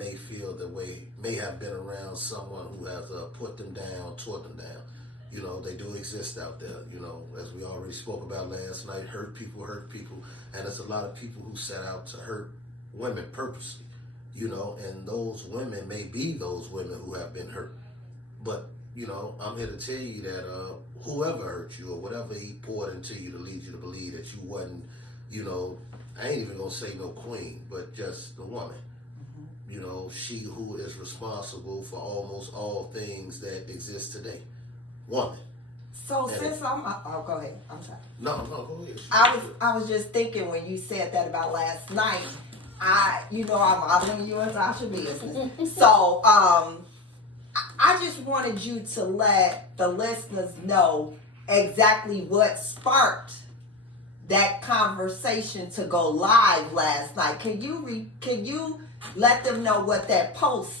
may feel the way, may have been around someone who has put them down, taught them down. You know, they do exist out there. You know, as we already spoke about last night, hurt people, and there's a lot of people who set out to hurt women purposely. You know, and those women may be those women who have been hurt. But, you know, I'm here to tell you that whoever hurt you or whatever he poured into you to lead you to believe that you wasn't, you know, I ain't even gonna say no queen, but just the woman. Mm-hmm. You know, she who is responsible for almost all things that exist today. Woman. So and since oh, go ahead. I'm sorry. No, go ahead. I was just thinking when you said that about last night. I'm modeling you as Asha business. So, I just wanted you to let the listeners know exactly what sparked that conversation to go live last night. Can you let them know what that post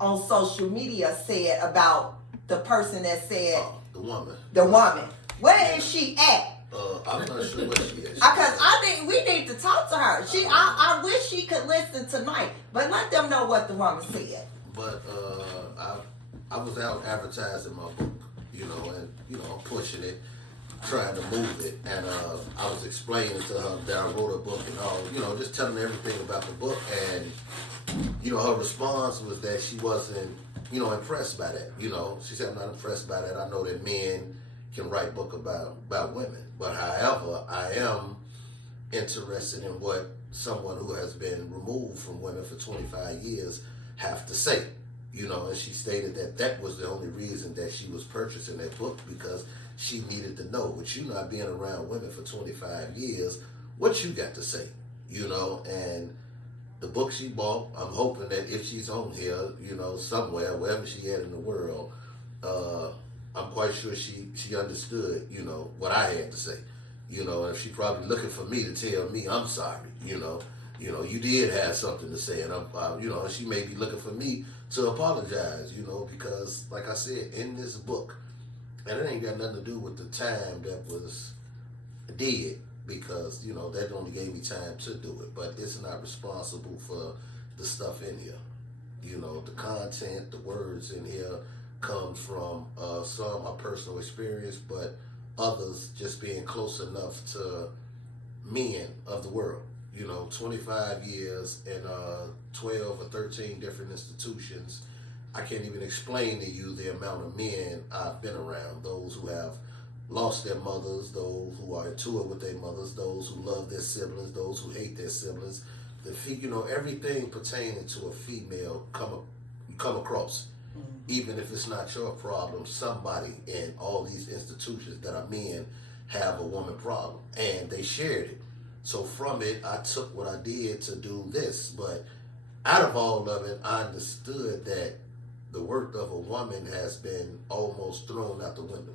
on social media said about the person that said the woman? The woman. Where is she at? I'm not sure where she is. Because we need to talk to her. I wish she could listen tonight, but let them know what the woman said. But I was out advertising my book, you know, and I'm pushing it, trying to move it, and I was explaining to her that I wrote a book and all, you know, just telling her everything about the book, and you know, her response was that she wasn't, you know, impressed by that. You know, she said, "I'm not impressed by that. I know that men can write book about women, but however, I am interested in what someone who has been removed from women for 25 years have to say." You know, and she stated that was the only reason that she was purchasing that book, because she needed to know, with you not being around women for 25 years, what you got to say, you know. And the book she bought, I'm hoping that if she's on here, you know, somewhere, wherever she at in the world, I'm quite sure she understood, you know, what I had to say. You know, and she probably looking for me to tell me I'm sorry, you know, you did have something to say, and you know, she may be looking for me to apologize, you know, because like I said, in this book, and it ain't got nothing to do with the time that was dead, because, you know, that only gave me time to do it, but it's not responsible for the stuff in here. You know, the content, the words in here come from some my personal experience, but others just being close enough to men of the world. You know, 25 years in 12 or 13 different institutions. I can't even explain to you the amount of men I've been around. Those who have lost their mothers, those who are in tour with their mothers, those who love their siblings, those who hate their siblings. You know, everything pertaining to a female you come across. Mm-hmm. Even if it's not your problem, somebody in all these institutions that are men have a woman problem, and they shared it. So from it, I took what I did to do this. But out of all of it, I understood that the worth of a woman has been almost thrown out the window.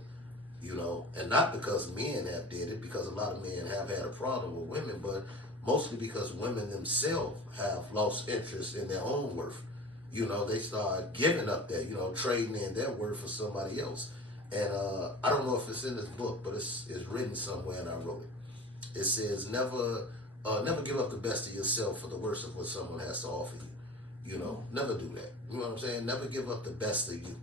You know, and not because men have did it, because a lot of men have had a problem with women, but mostly because women themselves have lost interest in their own worth. You know, they start giving up that, you know, trading in their worth for somebody else. And I don't know if it's in this book, but it's written somewhere, and I wrote it. It says, never give up the best of yourself for the worst of what someone has to offer you. You know, never do that. You know what I'm saying? Never give up the best of you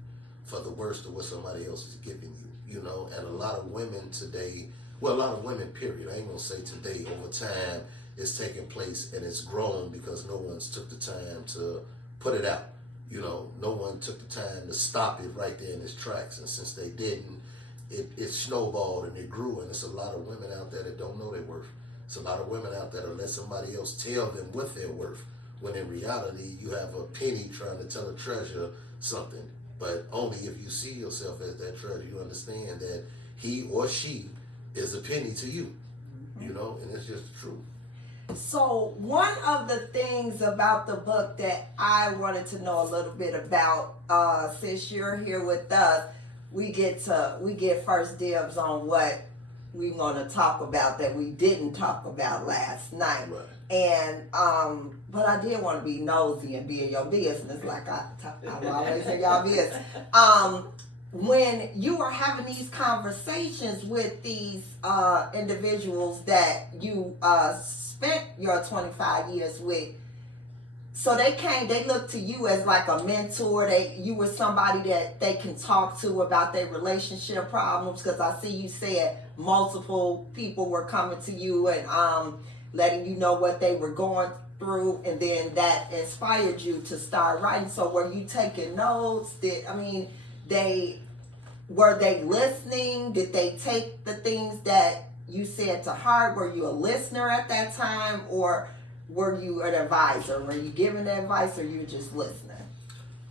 for the worst of what somebody else is giving you. You know, and a lot of women today, well, a lot of women, period, I ain't gonna say today, over time, it's taking place and it's grown because no one's took the time to put it out. You know, no one took the time to stop it right there in its tracks. And since they didn't, it snowballed and it grew. And it's a lot of women out there that don't know their worth. It's a lot of women out there that let somebody else tell them what they're worth, when in reality, you have a penny trying to tell a treasure something. But only if you see yourself as that treasure, you understand that he or she is a penny to you. You know, and it's just the truth. So one of the things about the book that I wanted to know a little bit about, since you're here with us, we get first dibs on what we're going to talk about that we didn't talk about last night. Right. And but I did want to be nosy and be in your business, like I'm always in your business. When you were having these conversations with these individuals that you spent your 25 years with, So they look to you as like a mentor. You were somebody that they can talk to about their relationship problems, because I see you said multiple people were coming to you and letting you know what they were going through, and then that inspired you to start writing. So were you taking notes? Were they listening? Did they take the things that you said to heart? Were you a listener at that time, or were you an advisor? Were you giving advice, or you were just listening?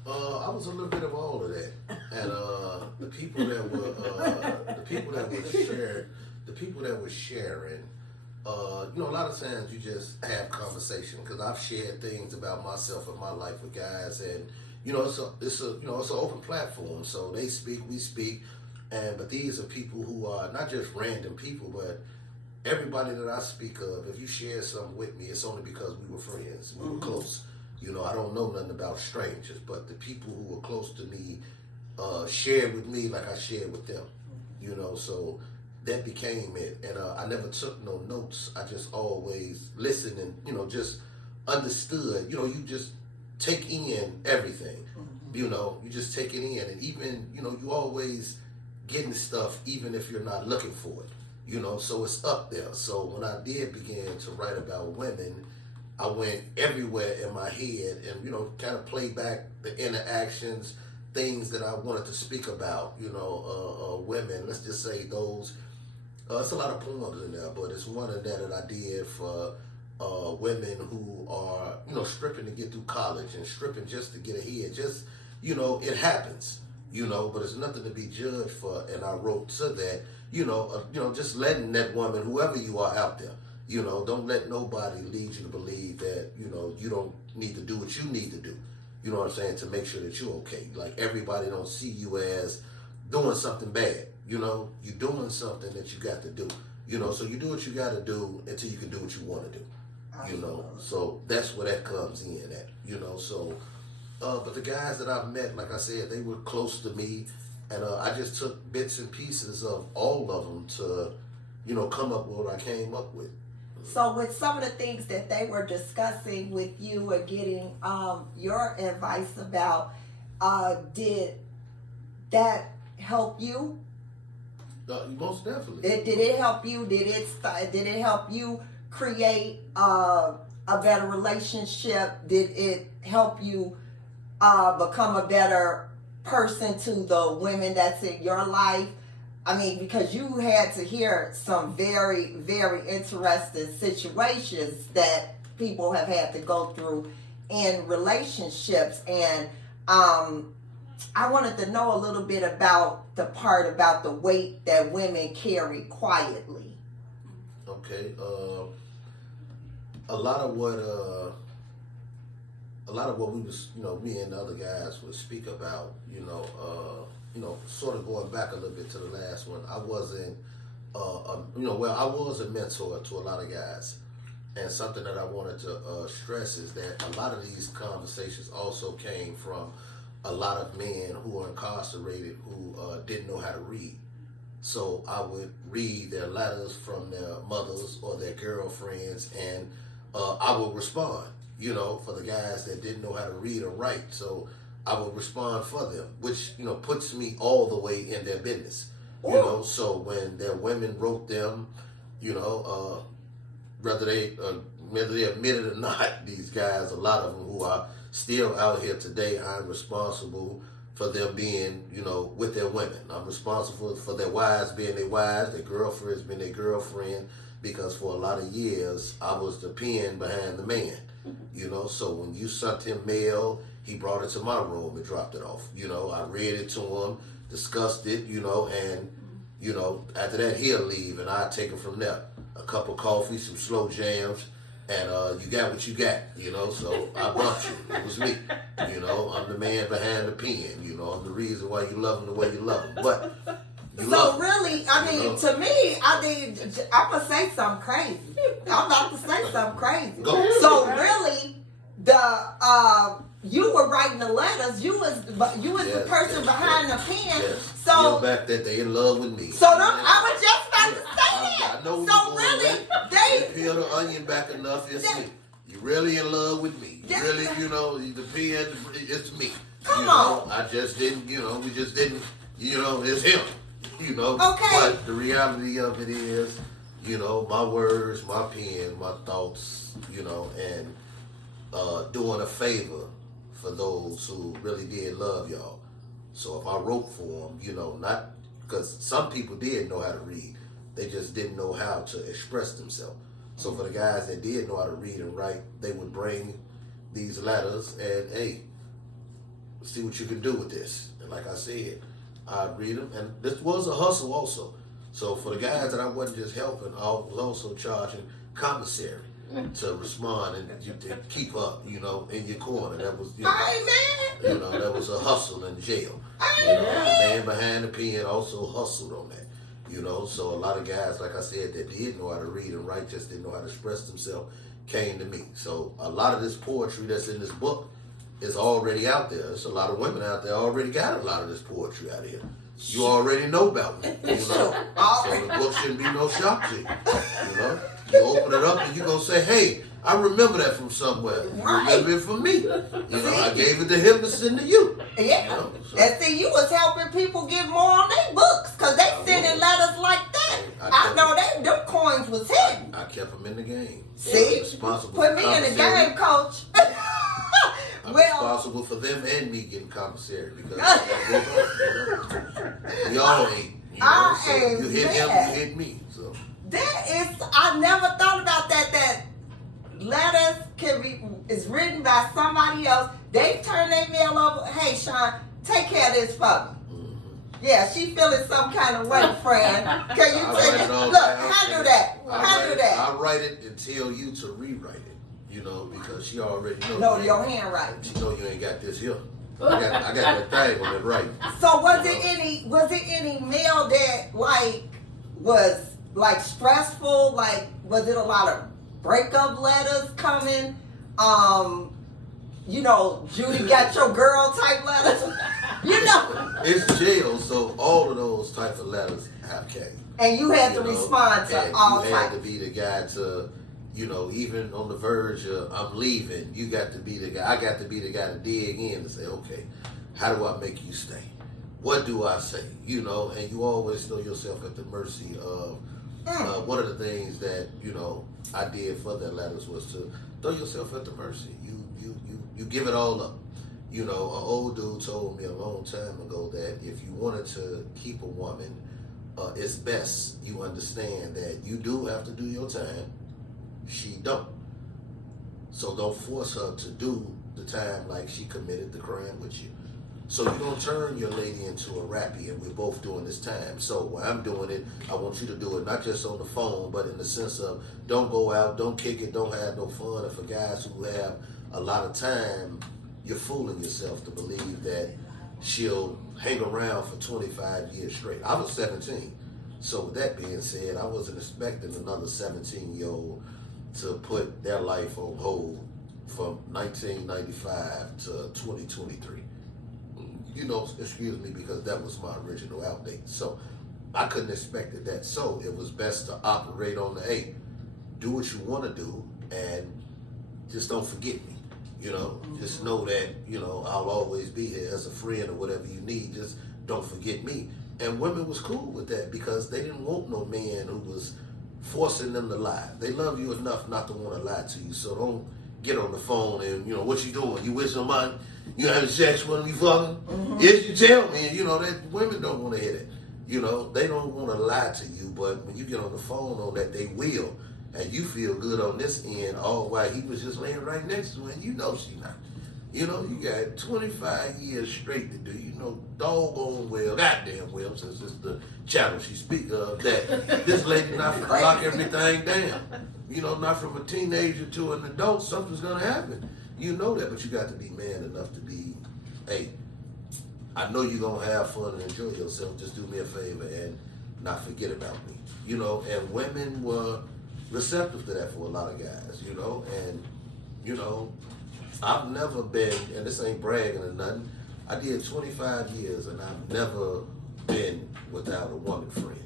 I was a little bit of all of that, and the people that were sharing, a lot of times you just have conversation, because I've shared things about myself and my life with guys, and it's an open platform, so they speak, we speak, but these are people who are not just random people, but everybody that I speak of. If you share something with me, it's only because we were friends, we were close. I don't know nothing about strangers, but the people who were close to me shared with me like I shared with them. So that became it, and I never took no notes. I just always listened and just understood. You just take in everything. You just take it in, and even you always getting stuff even if you're not looking for it. So it's up there. So when I did begin to write about women, I went everywhere in my head and kind of play back the interactions, things that I wanted to speak about. Women. Let's just say those. It's a lot of poems in there, but it's one of that I did for women who are stripping to get through college and stripping just to get ahead. Just it happens. But it's nothing to be judged for. And I wrote to that. Just letting that woman, whoever you are out there, don't let nobody lead you to believe that you don't need to do what you need to do. You know what I'm saying? To make sure that you're okay. Like, everybody don't see you as doing something bad. You're doing something that you got to do. So you do what you got to do until you can do what you want to do. So that's where that comes in at. So, but the guys that I've met, like I said, they were close to me, and I just took bits and pieces of all of them to, come up with what I came up with. So with some of the things that they were discussing with you or getting your advice about, did that help you? Most definitely. Did it help you? Did it help you create a better relationship? Did it help you become a better person to the women that's in your life? I mean, because you had to hear some very, very interesting situations that people have had to go through in relationships. And I wanted to know a little bit about the part about the weight that women carry quietly. Okay. A lot of what we was, me and the other guys would speak about, sort of going back a little bit to the last one. I wasn't, I was a mentor to a lot of guys. And something that I wanted to stress is that a lot of these conversations also came from a lot of men who were incarcerated who didn't know how to read. So I would read their letters from their mothers or their girlfriends, and I would respond, for the guys that didn't know how to read or write. So I would respond for them, which, puts me all the way in their business. So when their women wrote them, whether they admit it or not, these guys, a lot of them who are still out here today, I'm responsible for them being, with their women. I'm responsible for their wives being their wives, their girlfriends being their girlfriend, because for a lot of years, I was the pen behind the man. So when you sent him mail, he brought it to my room and dropped it off. I read it to him, discussed it, and, after that, he'll leave, and I'll take it from there. A cup of coffee, some slow jams, and you got what you got, so I brought you. It was me. I'm the man behind the pen. I'm the reason why you love him the way you love him. But so really, to me, I'm going to say something crazy. I'm about to say something crazy. Go. So really, you were writing the letters. You was the person behind the pen. Yes. So back that they in love with me. So I was just about to say that. I know so really, they peel the onion back enough. It's me. You really in love with me. You Yeah. really, you depend, it's me. Come on. I just didn't, we just didn't, it's him. Okay. But the reality of it is, my words, my pen, my thoughts, and doing a favor for those who really did love y'all. So if I wrote for them, not because some people did know how to read, they just didn't know how to express themselves. So for the guys that did know how to read and write, they would bring these letters and, hey, see what you can do with this. And like I said, I'd read them, and this was a hustle also. So for the guys that I wasn't just helping, I was also charging commissary to respond and to keep up, in your corner. That was, that was a hustle in jail. The man behind the pen also hustled on that. So a lot of guys, like I said, that did know how to read and write, just didn't know how to express themselves, came to me. So a lot of this poetry that's in this book is already out there. There's a lot of women out there already got a lot of this poetry out here. You already know about me. So the book shouldn't be no shock to you. You open it up and you're going to say, hey, I remember that from somewhere. You remember it from me. I gave it to him to send to you. Yeah. And see, you was helping people get more on their books because they sending letters like that. I know them coins was hidden. I kept them in the game. See? Put me in the game, coach. I'm responsible for them and me getting commissary because we all ate. You hit him, you hit me. So that is, I never thought about that. That letters is written by somebody else. They turn their mail over. Hey, Sean, take care of this for me. Yeah, she feeling some kind of way, friend. Can you take it? Look, handle that. I write it and tell you to rewrite it. Because she already knows. No, your handwriting. She know you ain't got this here. I got that thing on it right. So was it any mail that was stressful? Was it a lot of breakup letters coming? Judy got your girl type letters. It's jail, so all of those type of letters have came. And you had to respond to all types. You had to be the guy to, even on the verge of I'm leaving, you got to be the guy. I got to be the guy to dig in and say, okay, how do I make you stay? What do I say? And you always throw yourself at the mercy of one of the things that, I did for the letters was to throw yourself at the mercy. You give it all up. An old dude told me a long time ago that if you wanted to keep a woman, it's best you understand that you do have to do your time. She don't. So don't force her to do the time like she committed the crime with you. So you don't turn your lady into a rappy and we're both doing this time. So when I'm doing it, I want you to do it not just on the phone, but in the sense of don't go out, don't kick it, don't have no fun. And for guys who have a lot of time, you're fooling yourself to believe that she'll hang around for 25 years straight. I was 17. So with that being said, I wasn't expecting another 17-year-old to put their life on hold from 1995 to 2023. Excuse me, because that was my original outdate. So I couldn't expect that. So it was best to operate on the, hey, do what you want to do and just don't forget me. Just know that, I'll always be here as a friend or whatever you need. Just don't forget me. And women was cool with that because they didn't want no man who was forcing them to lie. They love you enough not to want to lie to you. So don't get on the phone and, what you doing? You with somebody? You having sex with them? You fucking? Mm-hmm. Yes, you tell me. That women don't want to hear that. They don't want to lie to you. But when you get on the phone on that, they will. And you feel good on this end, all while he was just laying right next to her, and she not. You got 25 years straight to do. Doggone well, goddamn well, since it's the channel she speak of, that this lady not finna lock everything down. Not from a teenager to an adult, something's gonna happen. You know that, but you got to be man enough to be, hey, I know you're gonna have fun and enjoy yourself. Just do me a favor and not forget about me. And women were receptive to that for a lot of guys, and I've never been, and this ain't bragging or nothing, I did 25 years and I've never been without a woman friend.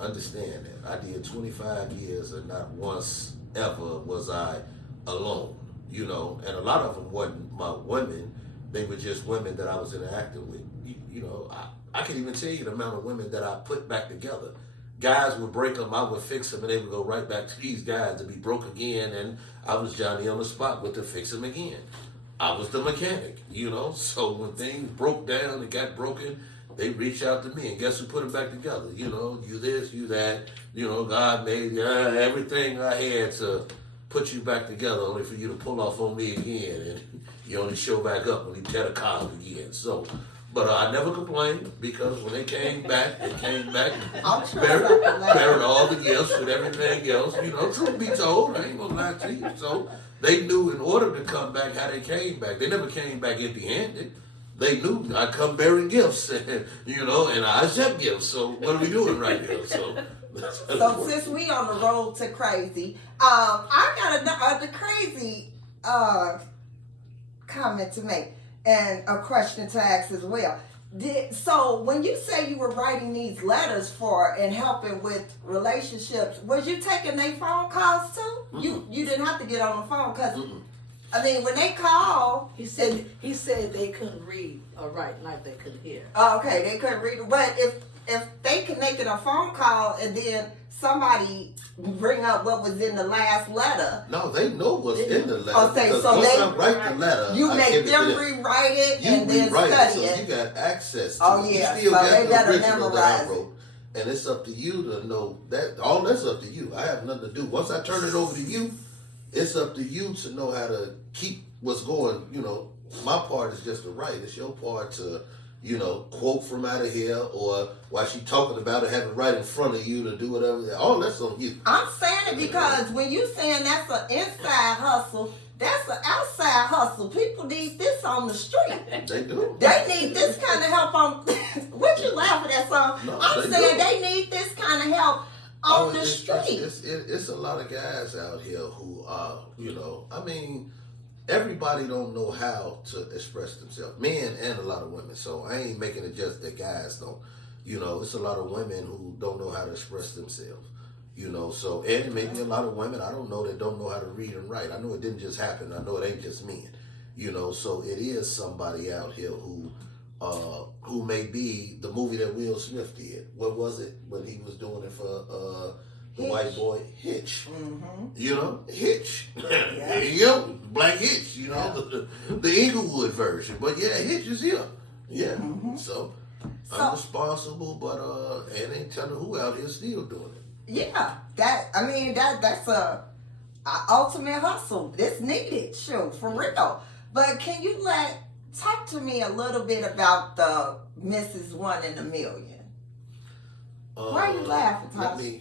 Understand that. I did 25 years and not once ever was I alone, you know. And a lot of them wasn't my women; they were just women that I was interacting with. You know, I can even tell you the amount of women that I put back together. Guys would break them, I would fix them, and they would go right back to these guys to be broke again. And I was Johnny on the spot with to fix them again. I was the mechanic, you know. So when things broke down and got broken, they reached out to me, and guess who put them back together? You know, you this, you that. You know, God made everything I had to put you back together, only for you to pull off on me again, and you only show back up when you tear the car again. So, but I never complained, because when they came back, buried all the gifts and everything else. You know, truth be told, I ain't gonna lie to you. So they knew in order to come back how they came back. They never came back empty-handed. They knew I come bearing gifts, you know, and I accept gifts. So what are we doing right here? So since we on the road to crazy, I got a crazy comment to make and a question to ask as well. So when you say you were writing these letters for and helping with relationships, was you taking their phone calls too? Mm-hmm. You didn't have to get on the phone, because I mean, when they call, he said they couldn't read or write, like they couldn't hear. Okay, they couldn't read. But if they connected a phone call and then somebody bring up what was in the last letter. No, they know what's in the letter. Okay, so once they I write the letter, you make them rewrite it and then study it. So you got access to it. You still got the original that I wrote. And it's up to you to know that. All that's up to you. I have nothing to do. Once I turn it over to you, it's up to you to know how to keep what's going. You know, my part is just to write. It's your part to, you know, quote from out of here, or while she talking about it, have it right in front of you to do whatever. All that's on you. I'm saying it because when you saying that's an inside hustle, that's an outside hustle. People need this on the street. They do. They need this kind of help on. What you laughing at, son? No, I'm saying they need this kind of help on the street. It's a lot of guys out here who are, you know, I mean, everybody don't know how to express themselves, men and a lot of women. So I ain't making it just that guys don't. You know, it's a lot of women who don't know how to express themselves. You know, so, and maybe a lot of women, I don't know, that don't know how to read and write. I know it didn't just happen. I know it ain't just men. You know, so it is somebody out here who may be the movie that Will Smith did. What was it when he was doing it for the white boy? Hitch. Mm-hmm. You know, Hitch. Yeah. There you go. Black Hitch, you know, the Inglewood version. But yeah, Hitch is here. Yeah. Mm-hmm. So I'm responsible, but and ain't telling who out here still doing it. Yeah. That's a ultimate hustle. This needed, shoot, for real. But can you talk to me a little bit about the Mrs. 1 in a Million? Why are you laughing, Tasha?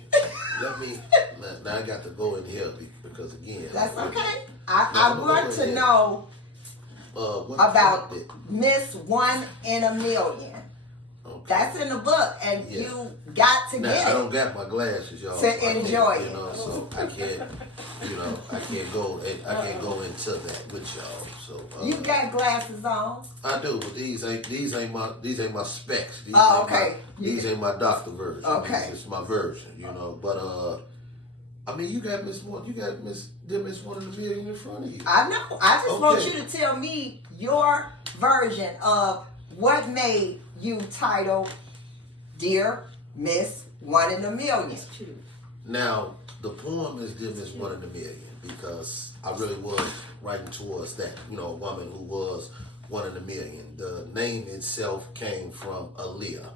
Let me. Now I got to go in here because again. That's okay. I want to know about Miss 1 in a Million. Okay. That's in the book, and you got to get it. I don't got my glasses, y'all. To enjoy it. You know, so I can't. You know, I can't go into that with y'all. So you got glasses on? I do, but these ain't my specs. Okay. These ain't my doctor version. Okay. It's my version, you know. But I mean, you got Miss 1 in a Million in front of you. I know. I just want you to tell me your version of what made you title Dear Miss 1 in a Million. Now, the poem is Dear Miss 1 in a Million because I really was writing towards that. You know, a woman who was 1 in a million. The name itself came from Aaliyah,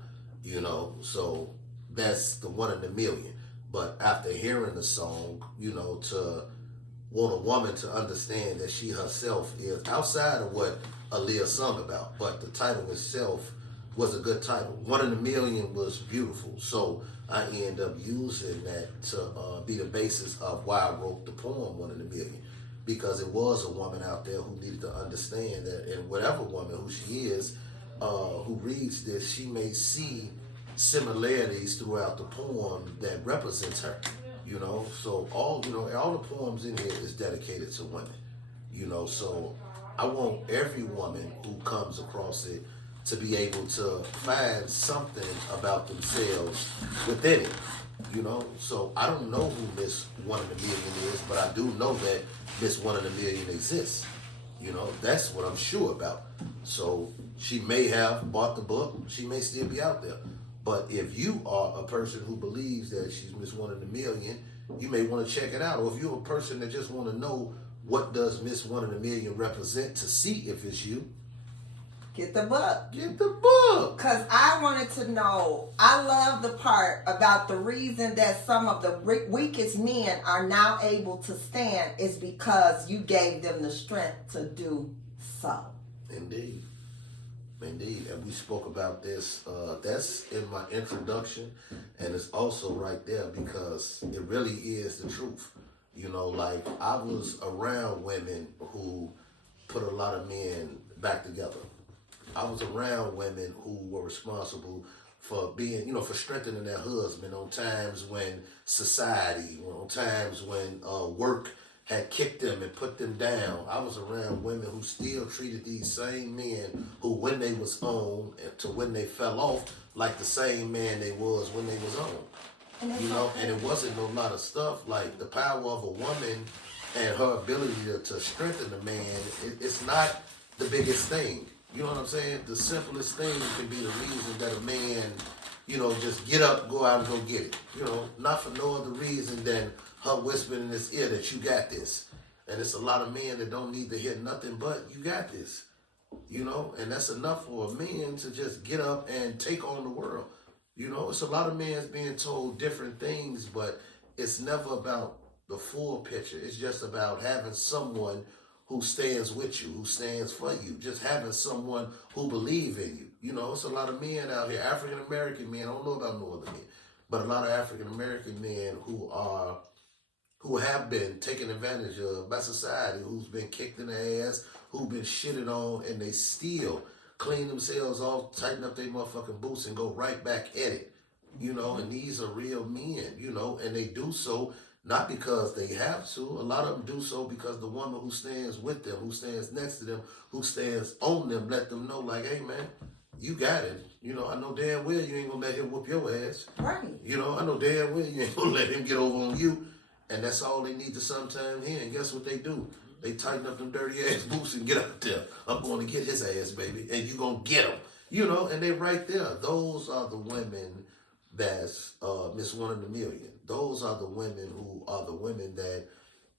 you know, so that's the 1 in a million. But after hearing the song, you know, to want a woman to understand that she herself is outside of what Aaliyah sung about, but the title itself was a good title. 1 in a Million was beautiful, so I ended up using that to be the basis of why I wrote the poem 1 in a Million, because it was a woman out there who needed to understand that, and whatever woman who she is, who reads this, she may see similarities throughout the poem that represents her. You know, so all the poems in here is dedicated to women. You know, so I want every woman who comes across it to be able to find something about themselves within it. You know, so I don't know who Miss One in a Million is, but I do know that Miss One in a Million exists. You know, that's what I'm sure about. So she may have bought the book. She may still be out there. But if you are a person who believes that she's Miss One in a Million, you may want to check it out. Or if you're a person that just want to know what does Miss One in a Million represent to see if it's you, get the book. get the book. Because I wanted to know, I love the part about the reason that some of the weakest men are now able to stand is because you gave them the strength to do so. Indeed. Indeed. And we spoke about this. That's in my introduction. And it's also right there because it really is the truth. You know, like I was around women who put a lot of men back together. I was around women who were responsible for being, for strengthening their husband on times when society, on times when work had kicked them and put them down. I was around women who still treated these same men who, when they was on to when they fell off, like the same man they was when they was on. And it wasn't no lot of stuff like the power of a woman and her ability to strengthen a man. It's not the biggest thing. You know what I'm saying? The simplest thing can be the reason that a man, just get up, go out and go get it. Not for no other reason than her whispering in his ear that you got this. And it's a lot of men that don't need to hear nothing but you got this. And that's enough for a man to just get up and take on the world. It's a lot of men being told different things, but it's never about the full picture. It's just about having someone who stands with you, who stands for you, just having someone who believes in you. It's a lot of men out here, African American men, I don't know about no other men, but a lot of African American men who have been taken advantage of by society, who's been kicked in the ass, who've been shitted on, and they still clean themselves off, tighten up their motherfucking boots, and go right back at it. And these are real men, and they do so not because they have to. A lot of them do so because the woman who stands with them, who stands next to them, who stands on them, let them know, like, hey, man, you got it. I know damn well you ain't going to let him whoop your ass. Right. I know damn well you ain't going to let him get over on you. And that's all they need to sometimes hear. And guess what they do? They tighten up them dirty ass boots and get out there. I'm going to get his ass, baby. And you going to get him. And they right there. Those are the women that's Miss One in a Million. Those are the women who are the women that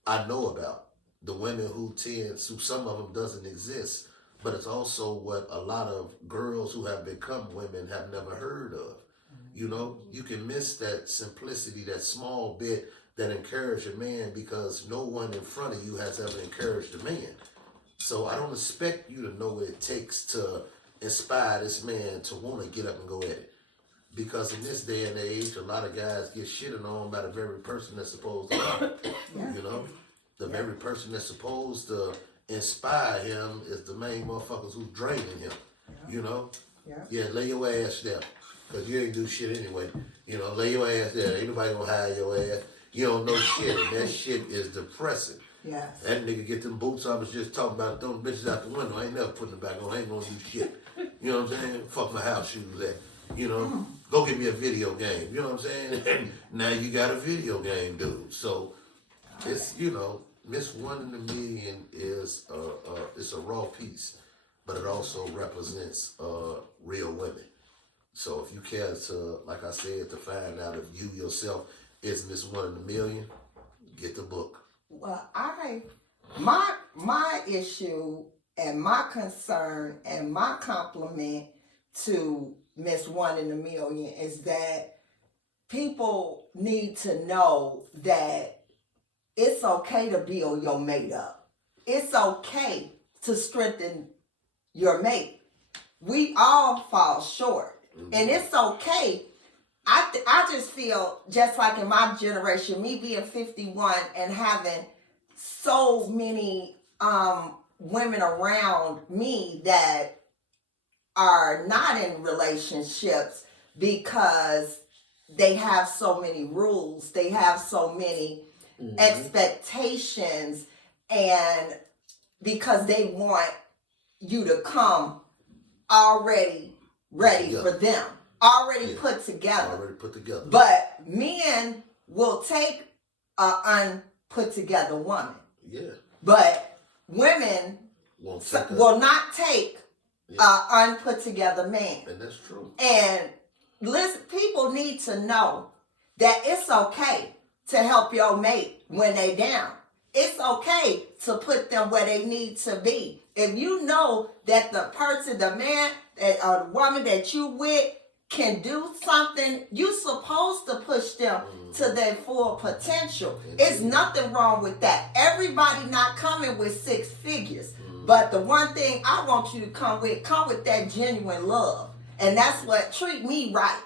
I know about. The women who some of them doesn't exist. But it's also what a lot of girls who have become women have never heard of. You can miss that simplicity, that small bit that encourage a man because no one in front of you has ever encouraged a man. So I don't expect you to know what it takes to inspire this man to want to get up and go at it. Because in this day and age, a lot of guys get shitted on by the very person that's supposed to love him. Yeah. The very person that's supposed to inspire him is the main motherfuckers who's draining him. Yeah, lay your ass there. Because you ain't do shit anyway. Lay your ass there. Ain't nobody gonna hire your ass. You don't know shit, and that shit is depressing. Yes. That nigga get them boots. I was just talking about throwing bitches out the window. I ain't never putting them back on. I ain't gonna do shit. You know what I'm saying? Fuck my house shoes at. Go get me a video game. You know what I'm saying? And now you got a video game, dude. So it's Miss One in a Million is it's a raw piece, but it also represents real women. So if you care to, like I said, to find out if you yourself is Miss One in a Million, get the book. Well, my issue and my concern and my compliment to Miss One in a Million is that people need to know that it's okay to build your mate up. It's okay to strengthen your mate. We all fall short. Mm-hmm. And it's okay. I just feel just like in my generation, me being 51 and having so many women around me that are not in relationships because they have so many rules, they have so many expectations, and because they want you to come already ready for them. already put together. Already put together. But men will take an unput together woman. Yeah. But women will not take an unput together man. And that's true. And listen, people need to know that it's okay to help your mate when they down. It's okay to put them where they need to be. If you know that the person, the man, or the woman that you with can do something, you're supposed to push them to their full potential. It's nothing wrong with that. Everybody not coming with 6 figures. But the one thing I want you to come with that genuine love. And that's what, treat me right.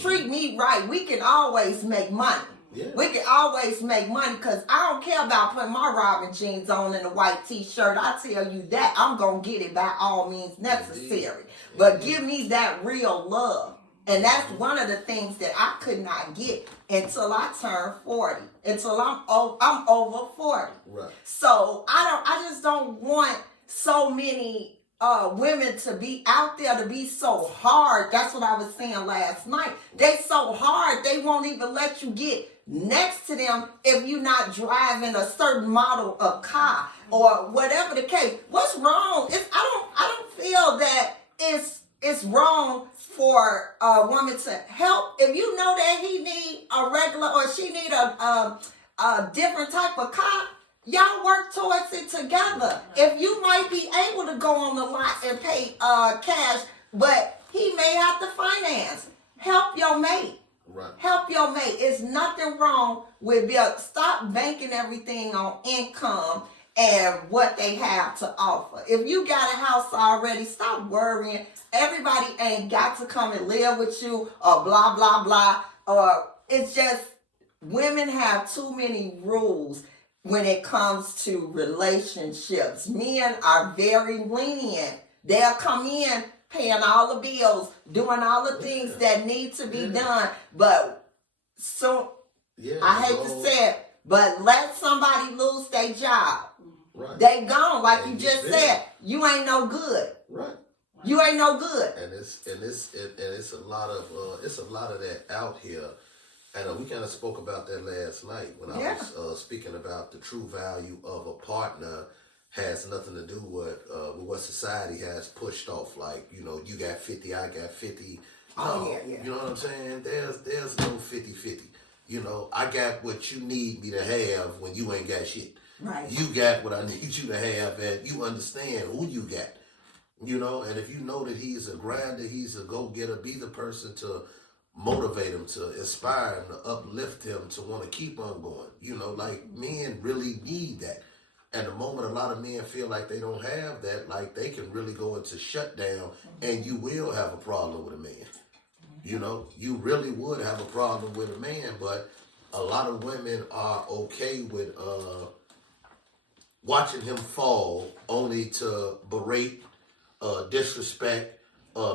Treat me right. We can always make money. Yeah. We can always make money because I don't care about putting my Robin jeans on and a white t-shirt. I tell you that. I'm going to get it by all means necessary. But give me that real love. And that's one of the things that I could not get until I turned 40. Until I'm over 40. Right. So I just don't want so many women to be out there to be so hard. That's what I was saying last night. They so hard they won't even let you get next to them if you're not driving a certain model of car or whatever the case. What's wrong? I don't feel that it's wrong for a woman to help. If you know that he need a regular or she need a different type of car, y'all work towards it together. If you might be able to go on the lot and pay cash, but he may have to finance. Help your mate. Right. Help your mate. It's nothing wrong with stop banking everything on income and what they have to offer. If you got a house already, stop worrying. Everybody ain't got to come and live with you or blah, blah, blah. Or it's just women have too many rules when it comes to relationships. Men are very lenient. They'll come in paying all the bills, doing all the things that need to be done. But so, I hate to say it, but let somebody lose their job. Right. They gone, like you just said. You ain't no good. Right. You ain't no good. And it's a lot of that out here. And we kind of spoke about that last night when I was speaking about the true value of a partner has nothing to do with what society has pushed off. Like, you know, you got 50, I got 50. You know what I'm saying? There's no 50-50. You know, I got what you need me to have when you ain't got shit. Right. You got what I need you to have, and you understand who you got. You know, and if you know that he's a grinder, he's a go-getter, be the person to motivate him, to inspire him, to uplift him, to want to keep on going. You know, like, men really need that. And the moment a lot of men feel like they don't have that, like, they can really go into shutdown, and you will have a problem with a man. You know, you really would have a problem with a man, but a lot of women are okay with watching him fall only to berate, disrespect,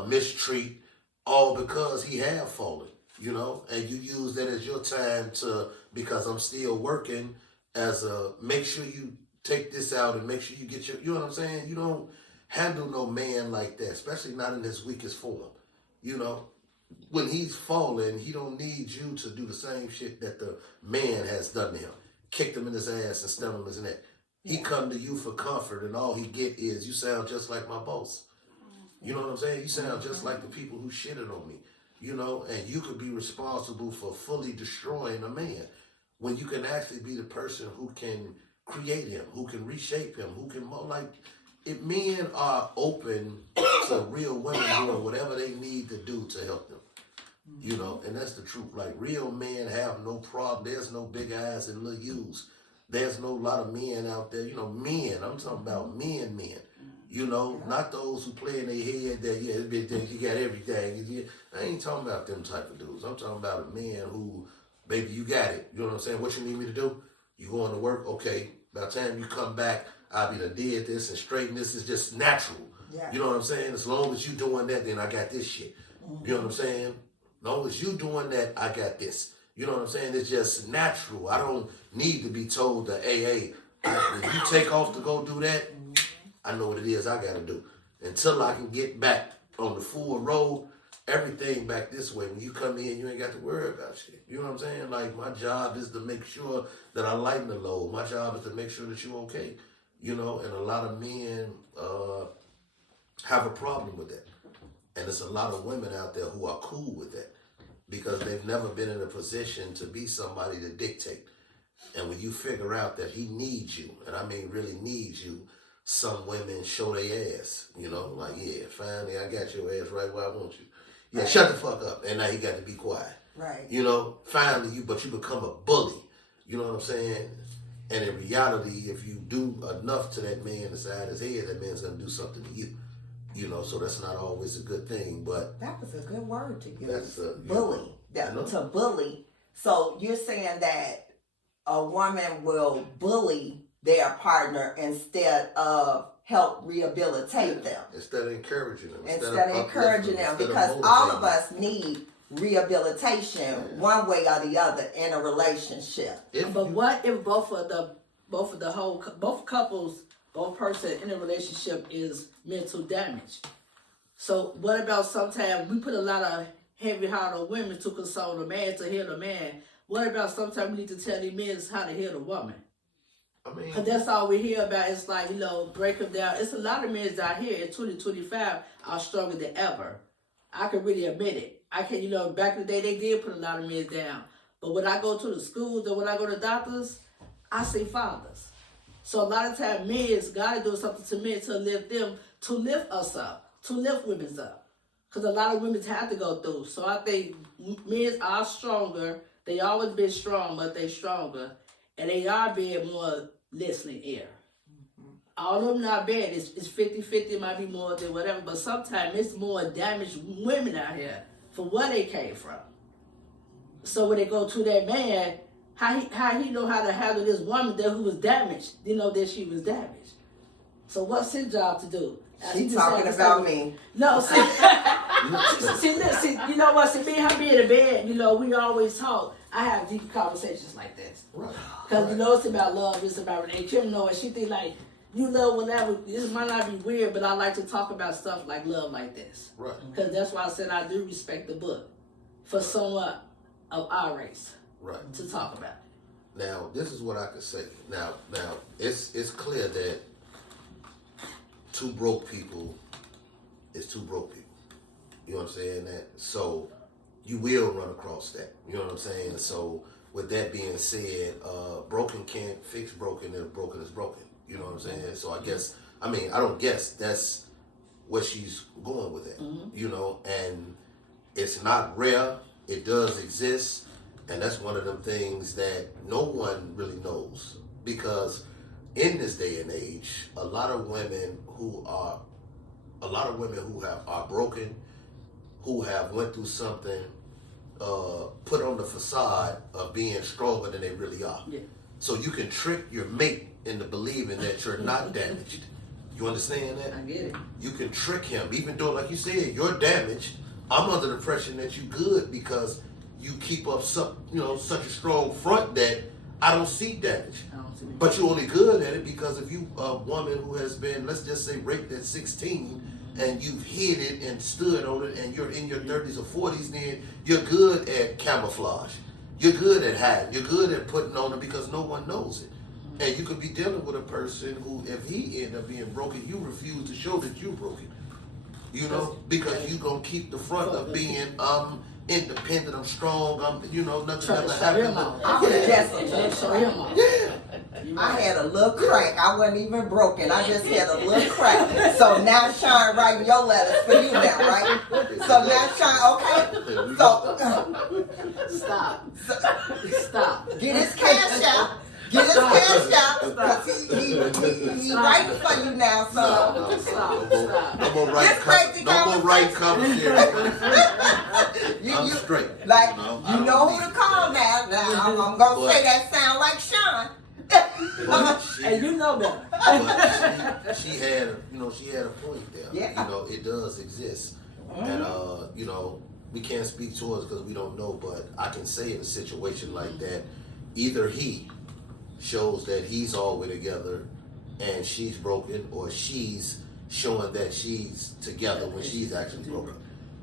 mistreat, all because he have fallen, you know, and you use that as your time to, because I'm still working, as a, make sure you take this out and make sure you get your, you know what I'm saying? You don't handle no man like that, especially not in his weakest form, you know. When he's falling, he don't need you to do the same shit that the man has done to him. Kicked him in his ass and stepped on his neck. He come to you for comfort, and all he get is, you sound just like my boss. You know what I'm saying? You sound just like the people who shitted on me. You know, and you could be responsible for fully destroying a man when you can actually be the person who can create him, who can reshape him, who can, like, if men are open to real women doing whatever they need to do to help them. You know, and that's the truth. Like, real men have no problem. There's no big eyes and little U's. There's no lot of men out there, you know, men. I'm talking about men. You know, not those who play in their head that, yeah, this big thing, you got everything. I ain't talking about them type of dudes. I'm talking about a man who, baby, you got it. You know what I'm saying? What you need me to do? You going to work? Okay. By the time you come back, I'll be done did this and straighten this. Is just natural. Yeah. You know what I'm saying? As long as you doing that, then I got this shit. You know what I'm saying? As long as you doing that, I got this. You know what I'm saying? It's just natural. I don't need to be told that, hey, if you take off to go do that, I know what it is I got to do. Until I can get back on the full road, everything back this way. When you come in, you ain't got to worry about shit. You know what I'm saying? Like, my job is to make sure that I lighten the load. My job is to make sure that you're okay. You know, and a lot of men have a problem with that. And there's a lot of women out there who are cool with that because they've never been in a position to be somebody to dictate. And when you figure out that he needs you, and I mean really needs you, some women show their ass, you know, like, yeah, finally I got your ass right where I want you. Yeah, right. Shut the fuck up. And now he got to be quiet. Right. You know, finally but you become a bully. You know what I'm saying? And in reality, if you do enough to that man inside his head, that man's going to do something to you. You know, so that's not always a good thing, but... That was a good word to use. That's bully. To bully. So you're saying that a woman will bully their partner instead of help rehabilitate them. Instead of encouraging them. Instead of encouraging them. Because all of us need rehabilitation one way or the other in a relationship. But what if both couples, both person in a relationship is mental damage? So what about sometimes we put a lot of heavy heart on women to console the man, to heal the man. What about sometimes we need to tell the men how to heal the woman? I mean, because that's all we hear about. It's like, you know, break them down. It's a lot of men out here in 2025 are stronger than ever. I can really admit it. I can, you know, back in the day they did put a lot of men down. But when I go to the schools or when I go to doctors, I see fathers. So a lot of times men, God is doing something to men to lift us up, to lift women up. Because a lot of women have to go through. So I think men are stronger. They always been strong, but they stronger. And they are being more listening ear. All of them not bad. It's 50-50, it might be more than whatever. But sometimes it's more damaged women out here for where they came from. So when they go to that man, how he know how to handle this woman that who was damaged, you know that she was damaged. So what's his job to do? She's talking about me. No, see, you know what? See, me and her being in bed, you know, we always talk. I have deep conversations like this. Because, you know, it's about love, it's about Renee. Kim know it. She think like, you love whatever. This might not be weird, but I like to talk about stuff like love like this. Right. Because that's why I said I do respect the book for someone of our race. Right. To talk about. Now, this is what I could say. Now, it's clear that two broke people is two broke people. You know what I'm saying? So you will run across that. You know what I'm saying? So with that being said, broken can't fix broken and broken is broken. You know what I'm saying? So I don't guess, that's what she's going with it. Mm-hmm. You know, and it's not rare. It does exist. And that's one of them things that no one really knows. Because in this day and age, a lot of women who are broken, who have went through something, put on the facade of being stronger than they really are. Yeah. So you can trick your mate into believing that you're not damaged. You understand that? I get it. You can trick him, even though, like you said, you're damaged. I'm under the impression that you good because you keep up such a strong front that I don't see damage. But you're only good at it because if you a woman who has been, let's just say, raped at 16, and you've hid it and stood on it, and you're in your 30s or 40s, then you're good at camouflage. You're good at hiding. You're good at putting on it because no one knows it. And you could be dealing with a person who, if he end up being broken, you refuse to show that you're broken. You know, because you're going to keep the front of being independent, I'm strong, nothing ever happened. I was I had a little crack. I wasn't even broken. I just had a little crack. So now Sean writing your letters for you now, right? So now Sean, okay. So stop. Get his cash out. Get his cash out, because he writing for you now, so. Stop. No more right commentary. I'm straight. Like, you know who to call now. I'm going to say that sound like Sean. And you know that. She had a point there. Yeah. You know, it does exist. And, we can't speak towards it because we don't know, but I can say in a situation like that, either he shows that he's all the way together and she's broken, or she's showing that she's together when she's actually broken.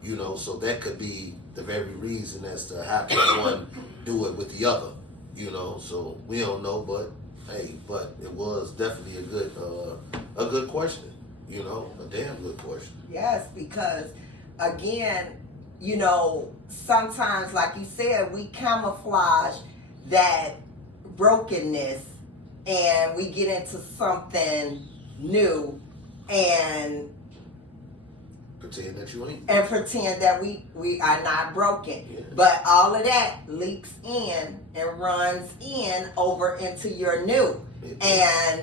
You know, so that could be the very reason as to how can one do it with the other. You know, so we don't know, but hey, but it was definitely a good question. You know, a damn good question. Yes, because again, you know, sometimes, like you said, we camouflage that brokenness and we get into something new and Pretend that you ain't. and pretend that we are not broken. Yeah. But all of that leaks in and runs in over into your new. And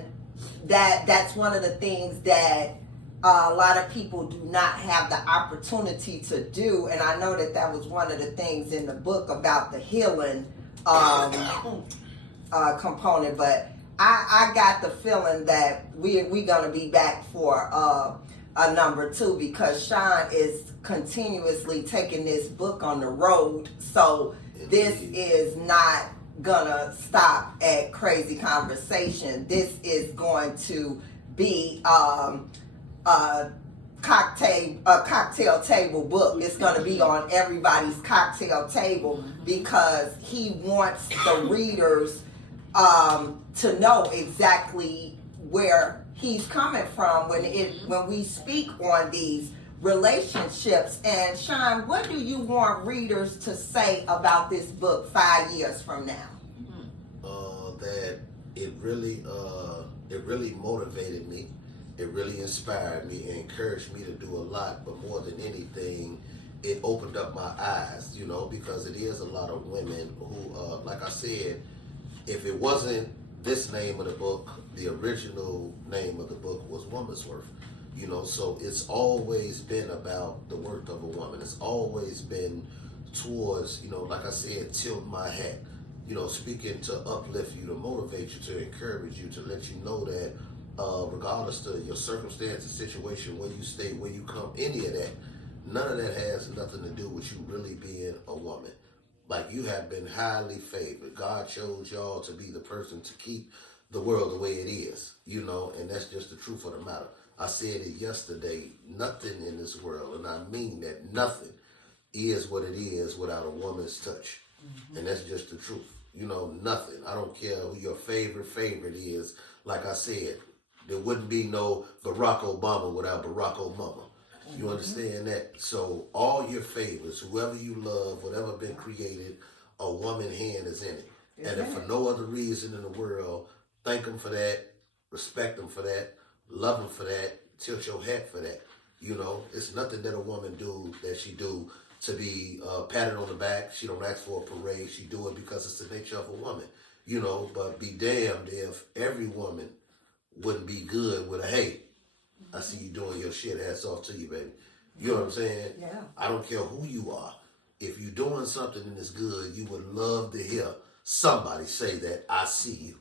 that's one of the things that a lot of people do not have the opportunity to do. And I know that was one of the things in the book about the healing component. But I got the feeling that we're going to be back for a number 2 because Sean is continuously taking this book on the road. So this is not gonna stop at Crazy Conversation. This is going to be a cocktail table book. It's going to be on everybody's cocktail table because he wants the readers to know exactly where he's coming from when we speak on these relationships. And Sean, what do you want readers to say about this book 5 years from now? That it really motivated me. It really inspired me and encouraged me to do a lot. But more than anything, it opened up my eyes. You know, because it is a lot of women who, like I said, if it wasn't this name of the book, the original name of the book was Woman's Worth. You know, so it's always been about the worth of a woman. It's always been towards, you know, like I said, tilt my hat. You know, speaking to uplift you, to motivate you, to encourage you, to let you know that regardless of your circumstance, the situation, where you stay, where you come, any of that, none of that has nothing to do with you really being a woman. Like, you have been highly favored. God chose y'all to be the person to keep the world the way it is, you know, and that's just the truth of the matter. I said it yesterday, nothing in this world, and I mean that, nothing is what it is without a woman's touch. Mm-hmm. And that's just the truth. You know, nothing. I don't care who your favorite is. Like I said, there wouldn't be no Barack Obama without Barack Obama. You mm-hmm. understand that? So all your favorites, whoever you love, whatever been created, a woman hand is in it. And if for no other reason in the world, thank them for that, respect them for that, love them for that, tilt your hat for that. You know, it's nothing that a woman do that she do to be patted on the back. She don't ask for a parade. She do it because it's the nature of a woman. You know, but be damned if every woman wouldn't be good with a, hey, I see you doing your shit, hats off to you, baby. You know what I'm saying? Yeah. I don't care who you are. If you're doing something and it's good, you would love to hear somebody say that, I see you.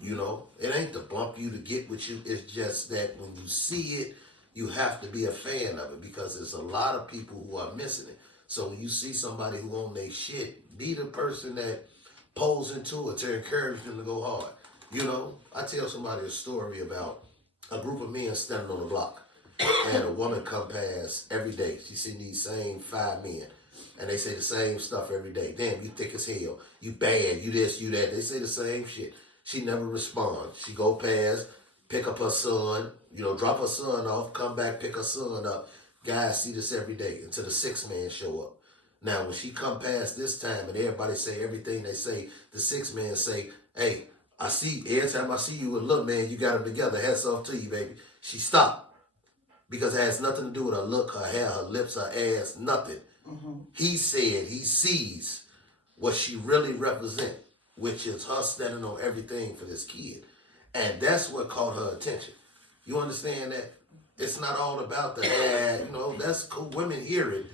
You know, it ain't to bump you to get with you. It's just that when you see it, you have to be a fan of it because there's a lot of people who are missing it. So when you see somebody who on their shit, be the person that pulls into it to encourage them to go hard. You know, I tell somebody a story about a group of men standing on the block and a woman come past every day. She see these same 5 men and they say the same stuff every day. Damn, you thick as hell. You bad. You this, you that. They say the same shit. She never responds. She go past, pick up her son, you know, drop her son off, come back, pick her son up. Guys see this every day until the 6th man show up. Now, when she come past this time and everybody say everything they say, the 6th man say, hey, I see, every time I see you with a little man, you got them together. Hats off to you, baby. She stopped because it has nothing to do with her look, her hair, her lips, her ass, nothing. Mm-hmm. He said he sees what she really represents, which is her standing on everything for this kid. And that's what caught her attention. You understand that? It's not all about the ad, you know, that's cool. Women hear it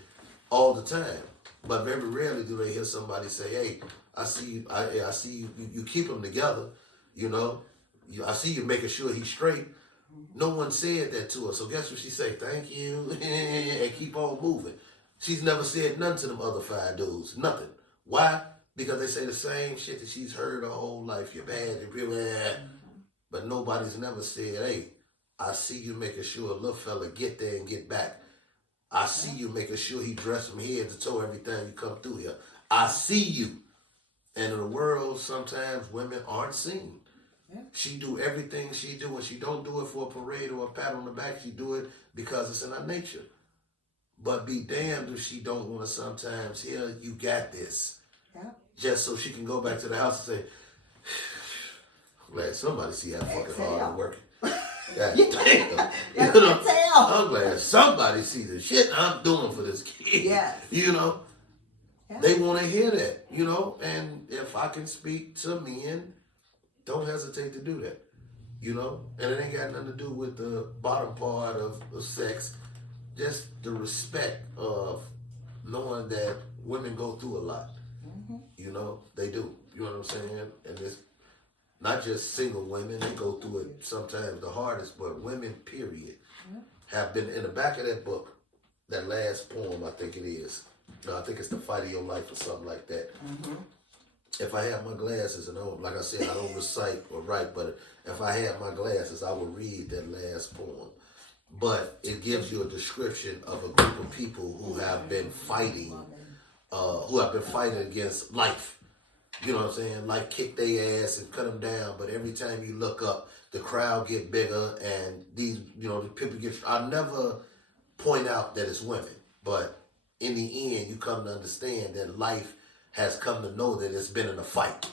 all the time. But very rarely do they hear somebody say, hey, I see you, I see you, you keep them together, you know. I see you making sure he's straight. No one said that to her. So guess what she say? Thank you, and keep on moving. She's never said nothing to them other 5 dudes. Nothing. Why? Because they say the same shit that she's heard her whole life. You're bad, you're bad. But nobody's never said, hey, I see you making sure a little fella get there and get back. I see you making sure he dressed from head to toe every time you come through here. I see you. And in the world, sometimes women aren't seen. Yeah. She do everything she do, and she don't do it for a parade or a pat on the back. She do it because it's in her nature. But be damned if she don't want to sometimes hear, you got this. Yeah. Just so she can go back to the house and say, I'm glad somebody see how fucking hard I'm working. God damn. You know, I'm glad somebody see the shit I'm doing for this kid. Yes. You know? Yeah. They want to hear that, you know? And if I can speak to men, don't hesitate to do that, you know? And it ain't got nothing to do with the bottom part of sex. Just the respect of knowing that women go through a lot. Mm-hmm. You know? They do. You know what I'm saying? And it's not just single women. They go through it sometimes the hardest, but women, period, have been in the back of that book, that last poem, I think it is. No, I think it's The Fight of Your Life or something like that. Mm-hmm. If I had my glasses, and like I said, I don't recite or write, but if I had my glasses, I would read that last poem. But it gives you a description of a group of people who have been fighting, against life. You know what I'm saying? Life kicked their ass and cut them down, but every time you look up, the crowd get bigger, and these, you know, the people get. I never point out that it's women, but in the end, you come to understand that life has come to know that it's been in a fight,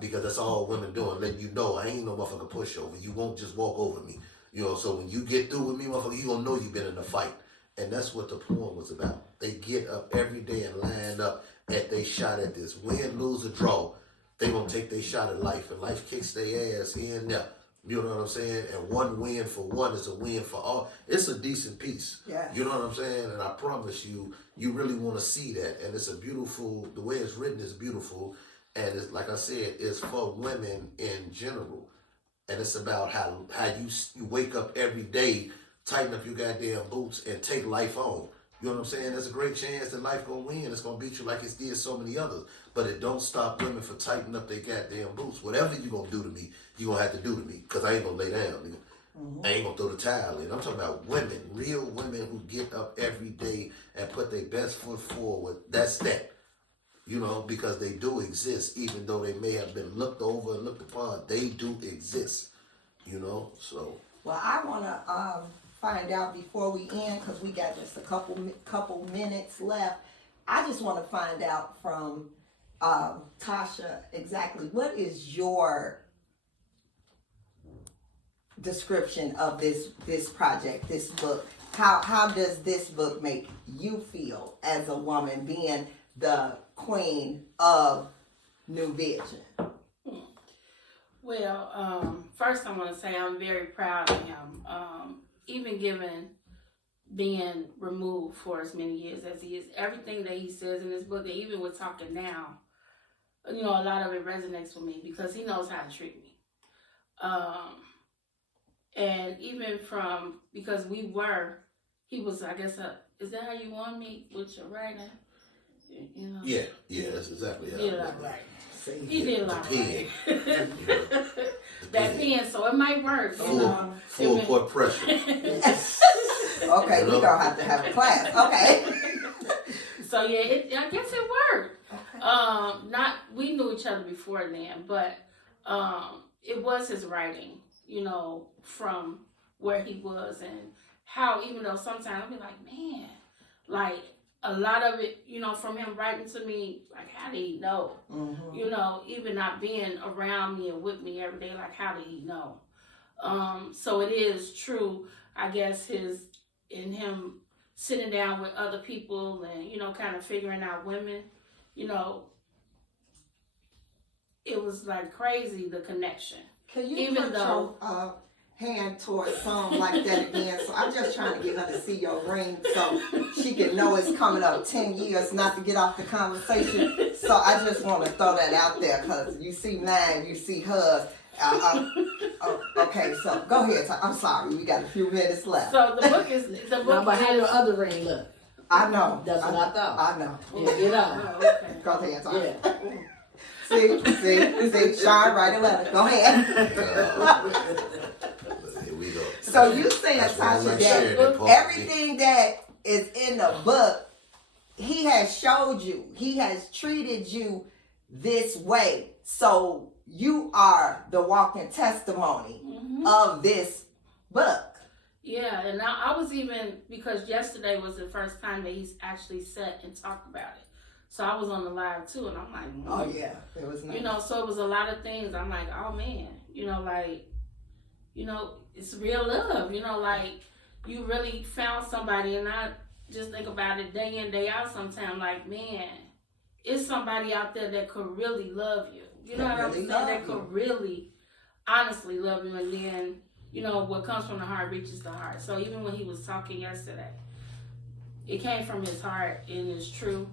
because that's all women doing, letting you know I ain't no motherfucking pushover. You won't just walk over me, you know. So when you get through with me, motherfucker, you gonna know you've been in a fight, and that's what the poem was about. They get up every day and line up at they shot at this. Win, lose, or draw, they gonna take their shot at life, and life kicks their ass here and there. You know what I'm saying? And one win for one is a win for all. It's a decent piece. Yes. You know what I'm saying? And I promise you, you really want to see that. And it's a beautiful, the way it's written is beautiful. And it's, like I said, it's for women in general. And it's about how you wake up every day, tighten up your goddamn boots, and take life on. You know what I'm saying? There's a great chance that life gonna win. It's gonna beat you like it's did so many others. But it don't stop women from tightening up their goddamn boots. Whatever you gonna do to me, you gonna have to do to me. Because I ain't gonna lay down, nigga. Mm-hmm. I ain't gonna throw the towel in. I'm talking about women, real women who get up every day and put their best foot forward. That's that. You know, because they do exist, even though they may have been looked over and looked upon. They do exist. You know, so. Well, I wanna find out before we end, because we got just a couple minutes left. I just want to find out from Tasha exactly what is your description of this project, this book. How does this book make you feel as a woman, being the queen of New Vision? Well, first I want to say I'm very proud of him. Even given being removed for as many years as he is, everything that he says in this book, and even with talking now, you know, a lot of it resonates with me because he knows how to treat me. And even because he was, I guess, is that how you want me with your writing? You know? Yeah, that's exactly how. He did a lot right. He did a lot right. That pen, so it might work. Full court pressure. Okay, we don't have to have a class. Okay. So yeah, I guess it worked. Okay. We knew each other before then, but it was his writing, you know, from where he was and how, even though sometimes I'll be like, man, like a lot of it, you know, from him writing to me, like, how did he know? Mm-hmm. You know, even not being around me and with me every day, like, how did he know? So it is true, I guess, him sitting down with other people and, you know, kind of figuring out women, you know, it was like crazy, the connection. Can you put your hand towards something like that again? So I'm just trying to get her to see your ring so she can know it's coming up 10 years, not to get off the conversation. So I just want to throw that out there because you see mine, you see hers. Okay, so go ahead. I'm sorry, we got a few minutes left. So the book is Now, but how your other ring look? I know. That's what I thought. I know. Yeah, get on. Oh, okay. Go ahead, Tom. Yeah. See, Sean, write a letter. Go ahead. Here we go. So you saying, Tasha, that everything that is in the book, he has showed you, he has treated you this way. So you are the walking testimony of this book. Yeah, and I was even, because yesterday was the first time that he's actually sat and talked about it. So I was on the live too, and I'm like, oh yeah, it was nice. You know, so it was a lot of things. I'm like, oh man, you know, like, you know, it's real love. You know, like, you really found somebody, and I just think about it day in, day out sometimes, like, man, it's somebody out there that could really love you. You know what I'm saying? That could really, honestly love you, and then, you know, what comes from the heart reaches the heart. So even when he was talking yesterday, it came from his heart, and it's true.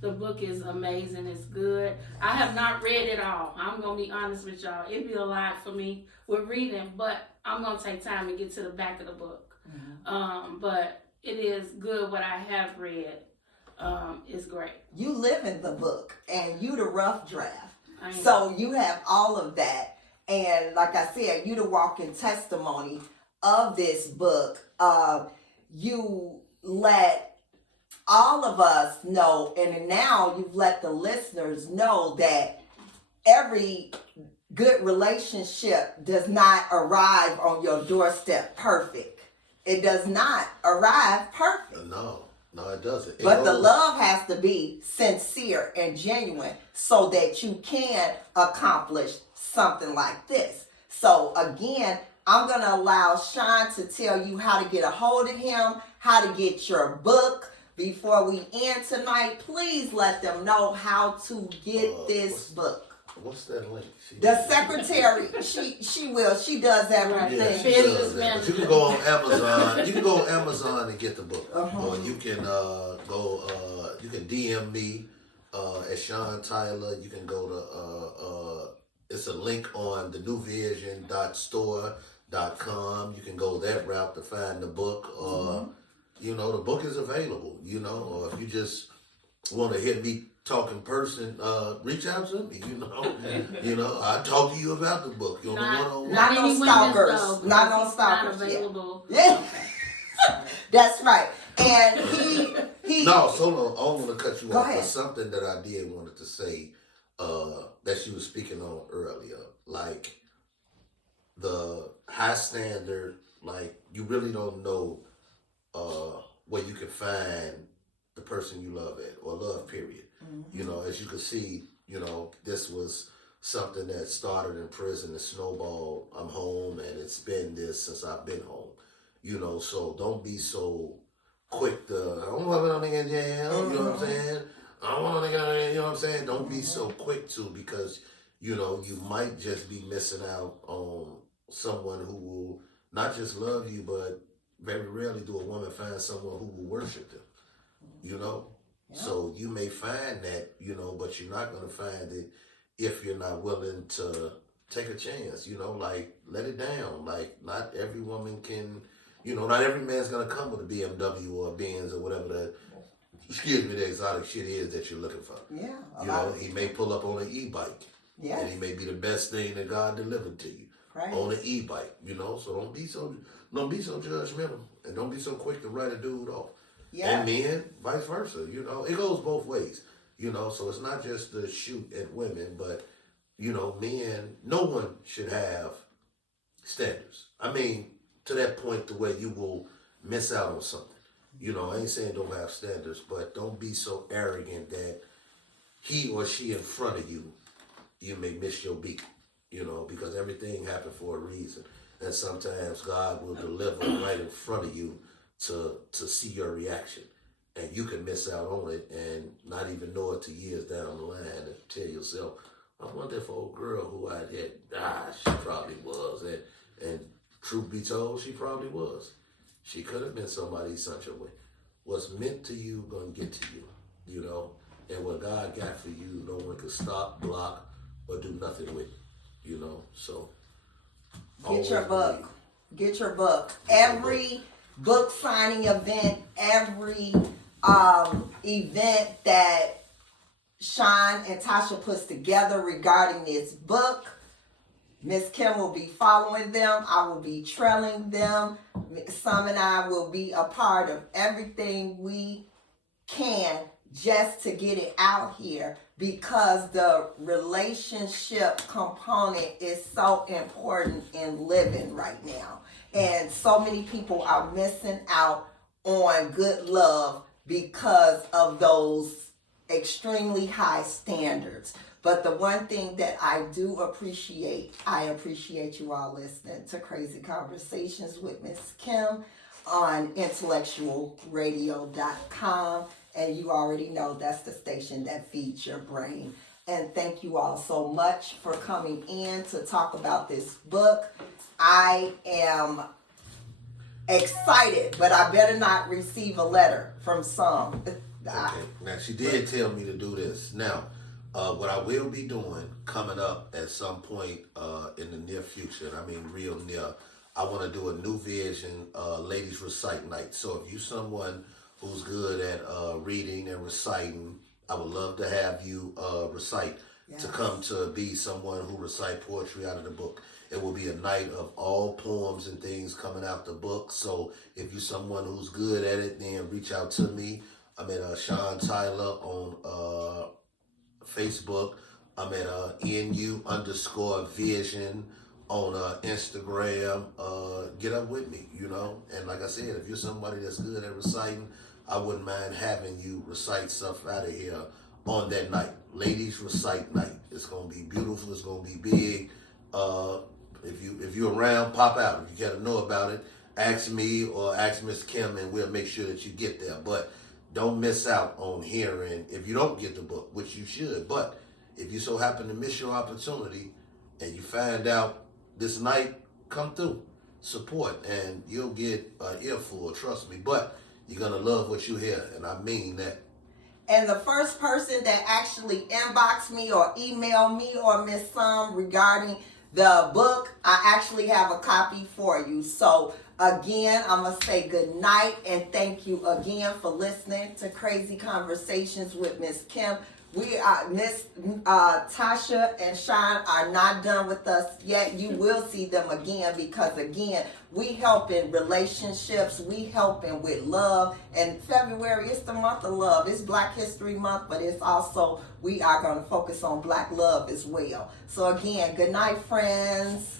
The book is amazing. It's good. I have not read it all. I'm going to be honest with y'all. It'd be a lot for me with reading, but I'm going to take time to get to the back of the book. But it is good. What I have read is great. You live in the book, and you the rough draft. So you have all of that. And like I said, you the walking testimony of this book. You let all of us know, and now you've let the listeners know that every good relationship does not arrive on your doorstep perfect. It does not arrive perfect. No, it doesn't. But the love has to be sincere and genuine so that you can accomplish something like this. So again, I'm going to allow Sean to tell you how to get a hold of him, how to get your book. Before we end tonight, please let them know how to get this book. What's that link? The secretary, she will. She does everything. Yeah, she does that. But you can go on Amazon. You can go on Amazon and get the book. Or you can you can DM me at Sean Tyler. You can go to it's a link on the newvision.store.com. You can go that route to find the book. You know, the book is available, you know, or if you just want to hear me talk in person, reach out to me, you know. You know, I talk to you about the book. You know, not no stalkers. Not no stalkers. Not available. Yeah. That's right. And he No, so no, I don't want to cut you off. ahead. But something that I did wanted to say that she was speaking on earlier, like the high standard, like you really don't know where you can find the person you love at, or love period. You know, as you can see, you know, this was something that started in prison and snowballed. I'm home, and it's been this since I've been home. You know, so don't be so quick to, I don't want to nigga in jail, you know what I'm saying? I don't want to nigga, you know what I'm saying? Don't be so quick to, because, you know, you might just be missing out on someone who will not just love you, but very rarely do a woman find someone who will worship them, you know? Yeah. So you may find that, you know, but you're not going to find it if you're not willing to take a chance, you know, like let it down. Like not every woman can, you know, not every man's going to come with a BMW or a Benz or whatever the exotic shit is that you're looking for. Yeah. You know, he may pull up on an e-bike. Yeah. And he may be the best thing that God delivered to you. Right. On an e-bike, you know, so don't be so judgmental, and don't be so quick to write a dude off. Yeah. And men, vice versa, you know, it goes both ways, you know, so it's not just to shoot at women, but, you know, men, no one should have standards. I mean, to that point to where you will miss out on something. You know, I ain't saying don't have standards, but don't be so arrogant that he or she in front of you, you may miss your beat. You know, because everything happened for a reason. And sometimes God will deliver right in front of you to see your reaction. And you can miss out on it and not even know it till years down the line and tell yourself, I wonder if old girl who I had, she probably was. And truth be told, she probably was. She could have been somebody such a way. What's meant to you gonna get to you, you know? And what God got for you, no one can stop, block, or do nothing with. You know, so get your book. Get your book. Every book signing event, every event that Sean and Tasha puts together regarding this book, Miss Kim will be following them. I will be trailing them. Sam and I will be a part of everything we can just to get it out here, because the relationship component is so important in living right now. And so many people are missing out on good love because of those extremely high standards. But the one thing that I do appreciate, I appreciate you all listening to Crazy Conversations with Miss Kim on intellectualradio.com. And you already know that's the station that feeds your brain. And thank you all so much for coming in to talk about this book. I am excited, but I better not receive a letter from some. Okay. Now, she did tell me to do this. Now, what I will be doing coming up at some point in the near future, I mean real near, I want to do a new Vision ladies recite night. So if you someone who's good at reading and reciting, I would love to have you recite, to come to be someone who recite poetry out of the book. It will be a night of all poems and things coming out the book. So if you're someone who's good at it, then reach out to me. I'm at Sean Tyler on Facebook. I'm at NU_Vision on Instagram. Get up with me, you know. And like I said, if you're somebody that's good at reciting, I wouldn't mind having you recite stuff out of here on that night. Ladies recite night. It's gonna be beautiful. It's gonna be big. If you're around, pop out. If you gotta know about it, ask me or ask Miss Kim, and we'll make sure that you get there. But don't miss out on hearing, if you don't get the book, which you should. But if you so happen to miss your opportunity and you find out this night, come through, support, and you'll get an earful, trust me. But you're going to love what you hear, and I mean that. And the first person that actually inbox me or email me or Miss Sum regarding the book, I actually have a copy for you. So again, I'm going to say good night and thank you again for listening to Crazy Conversations with Miss Kim. We are Miss Tasha and Sean are not done with us yet. You will see them again, because again, we help in relationships, we helping with love. And February is the month of love. It's Black History Month, but it's also, we are going to focus on Black love as well. So again, good night, friends.